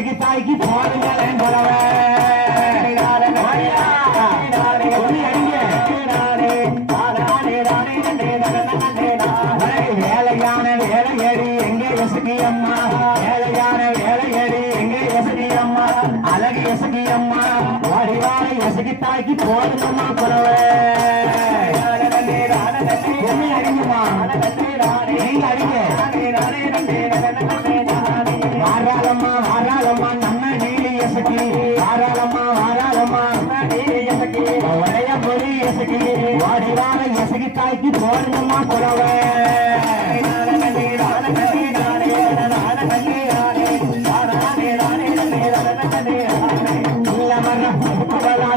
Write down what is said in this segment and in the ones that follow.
எசகி தாய்க்கு போடுங்களேன் போலவே வேலையான வேலையடி எங்கே எசகி அம்மா வேலையான வேலையடி எங்கே எசகி அம்மா அழகு எசகி அம்மா வடிவான எசகி தாய்க்கு போடுங்கம்மா போலவே அடிங்கம்மா நீங்க அடிங்க வாராளம்மா வாராளம்மா நம்ம நீலி எசகி வாராளம்மா வாராளம்மா எசகி வளைய பொறி எசகி வாடிவான எசகி தாய்க்கு போடுங்கம்மா போலவே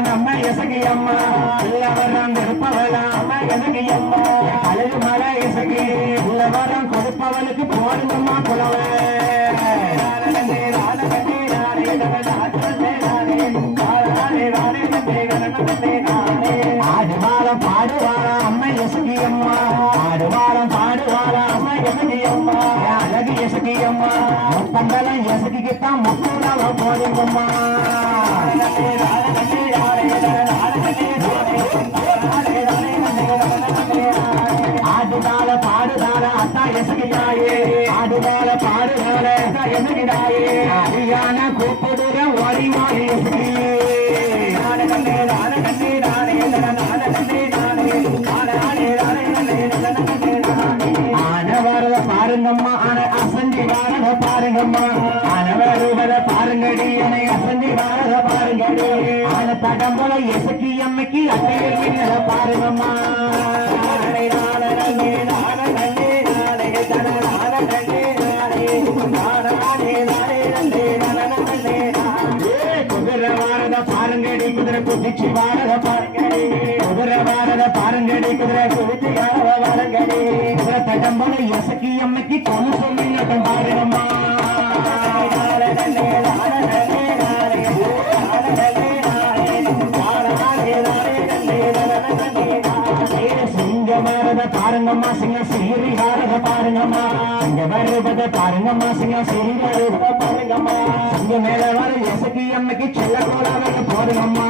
நம்ம எசகி அம்மா வரம் கொடுப்பவளா அம்மா எசகி அம்மா அழகு மலை எசகி உள்ள வரம் கொடுப்பவளுக்கு போடுங்கம்மா புலவே ஆடுவாரம் பாடுவாரா அம்மா எசகி அம்மா ஆடுவாரம் பாடுவாரா அம்மா எசகி அம்மா அழகு எசகி அம்மா பந்தலம் எசகிக்குத்தான் மக்களாவ போடுங்கம்மா ஆடுதால பாடுதால அத்தா எசகிடாயே ஆடுதால பாடுதால அத்தா எசகிடாயே அடியான கூப்பிடுற ஓடி மாறி ஆனவரத பாருங்கம்மா ஆன அசஞ்சி வாரத பாருங்கம்மா ஆனவருவத பாருங்கடி என்னை அசஞ்சி வாரத பாருங்கடி ஆன தடம்புல எசக்கி அம்மைக்கு அட்டையில் மின்னத பாருங்கம்மா குதிரை வாரத பாருங்கடி குதிரை குதிச்சு வாரத பாருங்கடி குதிரை வாரத பாருங்கடி குதிரை குதிச்சு வாரத பாருங்கடி குதிரை தடம்புல எசக்கி அம்மைக்கு கொண்டு சொல்லி நட்டம் பாருங்கம்மா பாருங்கம்மா சிங்க சீரி வாரத பாருங்கம்மா இங்க வருவத பாருங்கம்மா சிங்க சீரி பாருங்கம்மா இங்க மேல வர எசக்கி அம்மைக்கு செல்ல கோலாவது போடுங்கம்மா